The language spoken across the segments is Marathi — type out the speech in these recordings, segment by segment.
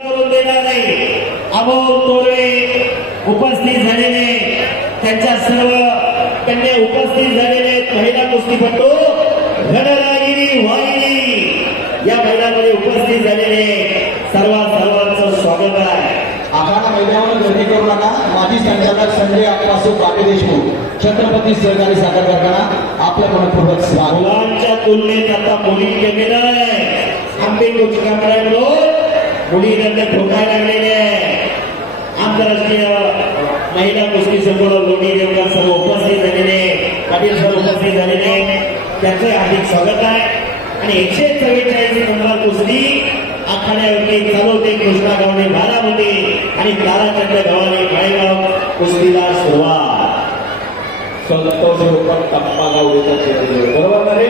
करून देणार नाही। अमोल तोरवे उपस्थित झालेले त्यांच्या सर्व कन्या उपस्थित झालेले महिला कुस्तीपटू घनरागिरी वाहिनी या मैदानामध्ये उपस्थित झालेले सर्वांचं स्वागत आहे। आखाडा मैदानावर गर्दी करू नका। माजी संचालक संजय आप्पासू बापे देशमुख छत्रपती सहकारी साखर कारखाना आपल्या मनपूर्वक स्वागत। मुलांच्या तुलनेत आता मुली केलेलं आहे। आंबे कोचिकांकडे मुली त्यांना ठोकायला लागलेले आहे। आंतरराष्ट्रीय महिला कुस्ती संकुल लोणी देवकर सर्व उपस्थित झालेले पाटील सर्व उपस्थित झालेले त्यांचे हार्दिक स्वागत आहे। आणि 144 नंबर कुस्ती आखाड्यावरती चालवते कृष्णा गावणे बारामती आणि ताराचंद्र गावाने माळेगाव कुस्तीला सुरुवात। संतोष रूपात टप्पा गावडीचा खेळ बरोबर ना रे?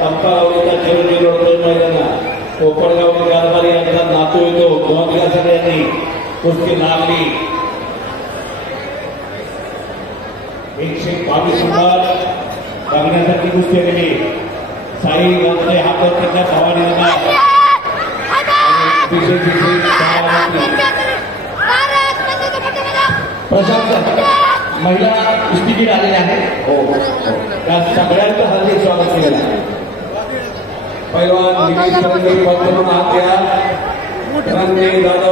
टप्पा गावडीचा खेळ होतोय मैदानात। कोपरगावची कारभारी यांचा नातू येतो। दोनला सगळ्यांनी कुस्ती लागली। 122 नंबर बघण्यासाठी कुस्ती केली। साई गावचे हातात त्यांच्या भावाने प्रशांत महिला कुस्तीगीर आलेले आहेत। हो त्या सगळ्यांचं हार्दिक स्वागत केलेलं आहे। पैलवान निलेश हात द्या। रंगे दादा